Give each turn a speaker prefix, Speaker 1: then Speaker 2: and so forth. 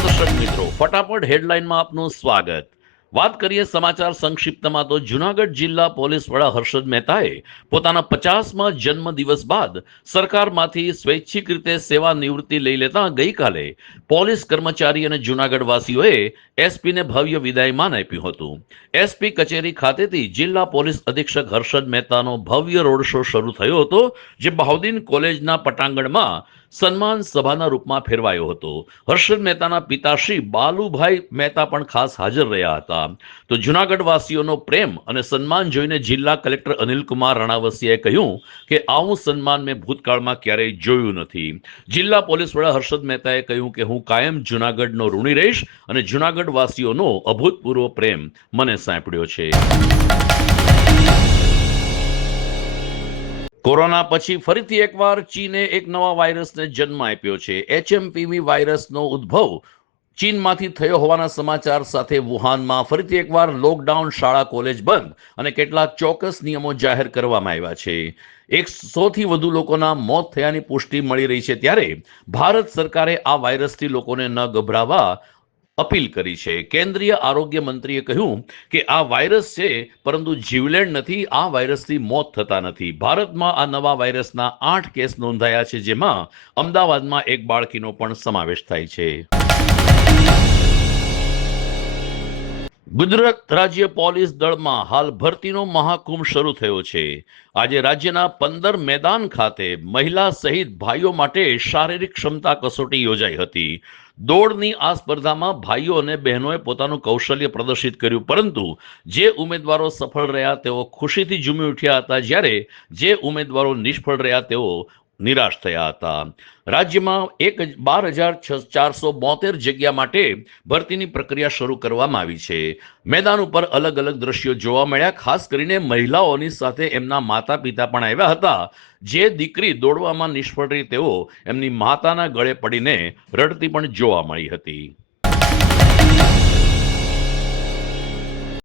Speaker 1: ફટાફટ હેડલાઇનમાં આપનું સ્વાગત. વાત કરીએ સમાચાર સંક્ષિપ્તમાં તો જુનાગઢ જિલ્લા પોલીસ વડા હર્ષદ મહેતાએ પોતાના પચાસમાં જન્મદિવસ બાદ સરકારમાંથી સ્વૈચ્છિક રીતે સેવા નિવૃત્તિ લઈ લેતા ગઈકાલે પોલીસ કર્મચારી અને જુનાગઢ વાસીઓએ એસપીને ભવ્ય વિદાયમાન આપ્યું હતું. એસપી કચેરી ખાતેથી જિલ્લા પોલીસ અધિક્ષક હર્ષદ મહેતાનો ભવ્ય રોડ શો શરૂ થયો હતો, જે બહાઉદ્દીન કોલેજના પટાંગણમાં સન્માન સભાના રૂપમાં ફેરવાયો હતો. હર્ષદ મહેતાના પિતાશ્રી બાલુભાઈ મહેતા પણ ખાસ હાજર રહ્યા હતા. તો જુનાગઢ વાસીઓનો પ્રેમ અને સન્માન જોઈને જિલ્લા કલેક્ટર અનિલકુમાર રાણાવસીએ કહ્યું કે આવું સન્માન મેં ભૂતકાળમાં ક્યારેય જોયું નથી. જિલ્લા પોલીસ વડા હર્ષદ મહેતાએ કહ્યું કે હું કાયમ જુનાગઢનો ઋણી રહીશ અને જુનાગઢ વાસીઓનો અભૂતપૂર્વ પ્રેમ મને સાંપડ્યો છે. કોરોના પછી ફરીથી એકવાર ચીને એક નવા વાયરસને જન્મ આપ્યો છે. એચએમપીવી વાયરસનો ઉદ્ભવ ચીનમાંથી થયો હોવાના સમાચાર સાથે વુહાનમાં ફરીથી એકવાર લોકડાઉન શાળા, કોલેજ બંધ અને કેટલાક ચોક્કસ નિયમો જાહેર કરવામાં આવ્યા છે. એકસોથી વધુ લોકોના મોત થયાની પુષ્ટિ મળી રહી છે ત્યારે ભારત સરકારે આ વાયરસથી લોકોને ન ગભરાવા અપીલ કરી છે. કેન્દ્રીય આરોગ્ય મંત્રીએ કહ્યું કે આ વાયરસ છે, પરંતુ જીવલેણ નથી, આ વાયરસથી મોત થતા નથી. ભારતમાં આ નવા વાયરસના આઠ કેસ નોંધાયા છે, જેમાં અમદાવાદમાં એક બાળકીનો પણ સમાવેશ થાય છે. ગુજરાત રાજ્ય પોલીસ દળમાં હાલ ભરતીનો મહાકુંભ શરૂ થયો છે. આજે રાજ્યના પંદર મેદાન ખાતે મહિલા સહિત ભાઈઓ માટે શારીરિક ક્ષમતા કસોટી યોજાઈ હતી. દોડની આ સ્પર્ધામાં ભાઈઓ અને બહેનોએ પોતાનું કૌશલ્ય પ્રદર્શિત કર્યું, પરંતુ જે ઉમેદવારો સફળ રહ્યા તેઓ ખુશીથી ઝૂમી ઉઠ્યા હતા જ્યારે જે ઉમેદવારો નિષ્ફળ રહ્યા તેઓ નિરાશ થયા હતા રાજ્યમાં એક બાર હજાર ચારસો બોતેર જગ્યા માટે ભરતીની પ્રક્રિયા શરૂ કરવામાં આવી છે. મેદાન ઉપર અલગ અલગ દ્રશ્યો જોવા મળ્યા, ખાસ કરીને મહિલાઓની સાથે એમના માતા પિતા પણ આવ્યા હતા. જે દીકરી દોડવામાં નિષ્ફળ રહી, તેઓ એમની માતાના ગળે પડીને રડતી પણ જોવા મળી હતી.